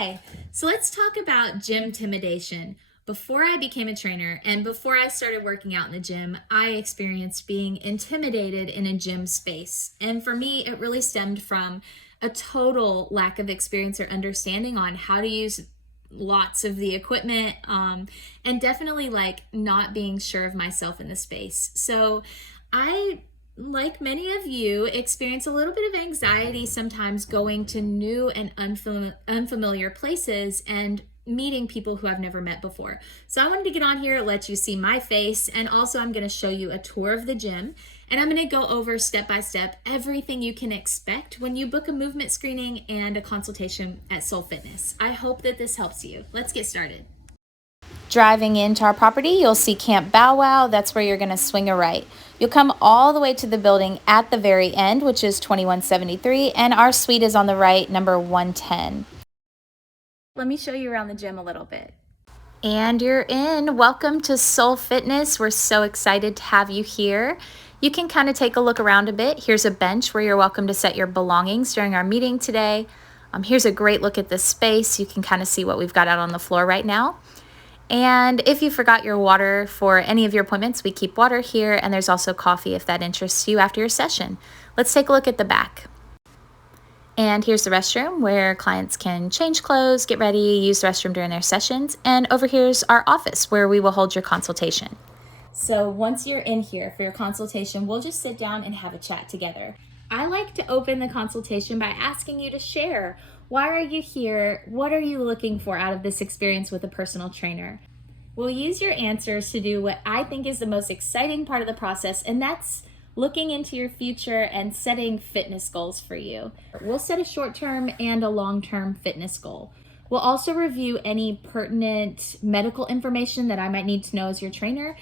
Hi, so let's talk about gymtimidation. Before I became a trainer and before I started working out in the gym, I experienced being intimidated in a gym space. And for me, it really stemmed from a total lack of experience or understanding on how to use lots of the equipment, and definitely like not being sure of myself in the space. So I, like many of you, experience a little bit of anxiety sometimes going to new and unfamiliar places and meeting people who I've never met before. So I wanted to get on here, let you see my face, and also I'm going to show you a tour of the gym, and I'm going to go over step by step everything you can expect when you book a movement screening and a consultation at Soul Fitness. I hope that this helps you. Let's get started. Driving into our property, you'll see Camp Bow Wow. That's where you're going to swing a right. You'll come all the way to the building at the very end, which is 2173, and our suite is on the right, number 110. Let me show you around the gym a little bit. And you're in. Welcome to Soul Fitness. We're so excited to have you here. You can kind of take a look around a bit. Here's a bench where you're welcome to set your belongings during our meeting today. Here's a great look at this space. You can kind of see what we've got out on the floor right now. And if you forgot your water for any of your appointments, we keep water here, and there's also coffee if that interests you after your session. Let's take a look at the back. And here's the restroom where clients can change clothes, get ready, use the restroom during their sessions. And over here's our office where we will hold your consultation. So once you're in here for your consultation, we'll just sit down and have a chat together. I like to open the consultation by asking you to share. Why are you here? What are you looking for out of this experience with a personal trainer? We'll use your answers to do what I think is the most exciting part of the process, and that's looking into your future and setting fitness goals for you. We'll set a short-term and a long-term fitness goal. We'll also review any pertinent medical information that I might need to know as your trainer.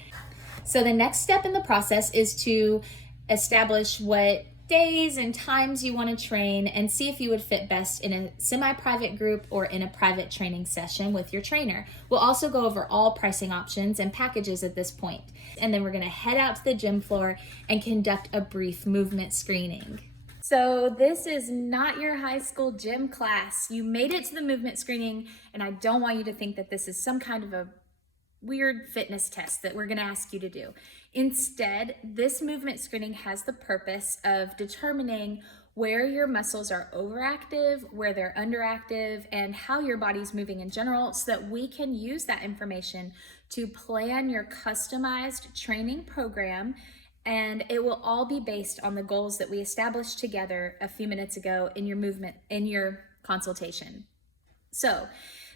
So the next step in the process is to establish what days and times you want to train and see if you would fit best in a semi-private group or in a private training session with your trainer. We'll also go over all pricing options and packages at this point. And then we're going to head out to the gym floor and conduct a brief movement screening. So this is not your high school gym class. You made it to the movement screening, and I don't want you to think that this is some kind of a weird fitness test that we're going to ask you to do. Instead, this movement screening has the purpose of determining where your muscles are overactive, where they're underactive, and how your body's moving in general, so that we can use that information to plan your customized training program. And it will all be based on the goals that we established together a few minutes ago in your consultation. So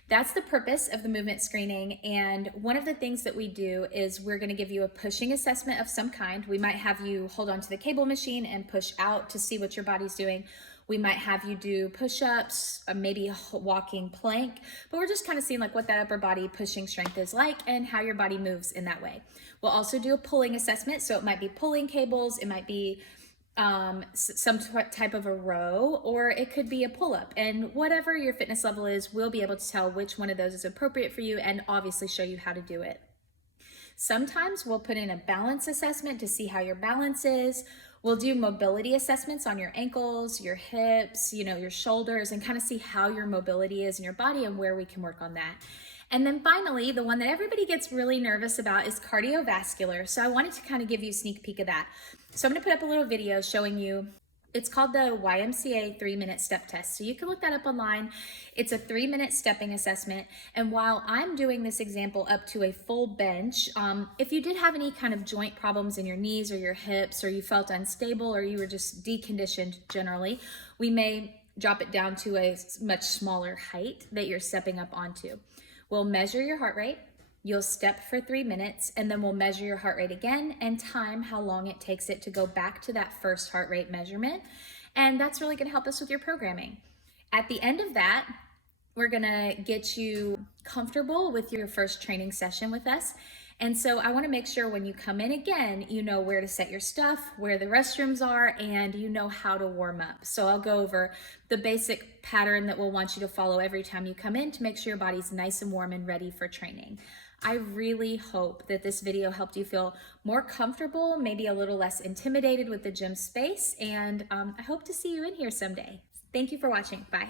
that's the purpose of the movement screening. And one of the things that we do is we're going to give you a pushing assessment of some kind. We might have you hold onto the cable machine and push out to see what your body's doing. We might have you do push-ups, maybe a walking plank, but we're just kind of seeing like what that upper body pushing strength is like and how your body moves in that way. We'll also do a pulling assessment. So it might be pulling cables, it might be some type of a row, or it could be a pull-up, and whatever your fitness level is, we'll be able to tell which one of those is appropriate for you and obviously show you how to do it. Sometimes we'll put in a balance assessment to see how your balance is. We'll do mobility assessments on your ankles, your hips, your shoulders, and kind of see how your mobility is in your body and where we can work on that. And then finally, the one that everybody gets really nervous about is cardiovascular. So I wanted to kind of give you a sneak peek of that. So I'm going to put up a little video showing you. It's called the YMCA 3-minute step test. So you can look that up online. It's a 3-minute stepping assessment. And while I'm doing this example up to a full bench, if you did have any kind of joint problems in your knees or your hips, or you felt unstable, or you were just deconditioned generally, we may drop it down to a much smaller height that you're stepping up onto. We'll measure your heart rate. You'll step for 3 minutes, and then we'll measure your heart rate again and time how long it takes it to go back to that first heart rate measurement. And that's really going to help us with your programming. At the end of that, we're going to get you comfortable with your first training session with us. And so I want to make sure when you come in again, you know where to set your stuff, where the restrooms are, and you know how to warm up. So I'll go over the basic pattern that we'll want you to follow every time you come in to make sure your body's nice and warm and ready for training. I really hope that this video helped you feel more comfortable, maybe a little less intimidated with the gym space, and I hope to see you in here someday. Thank you for watching. Bye.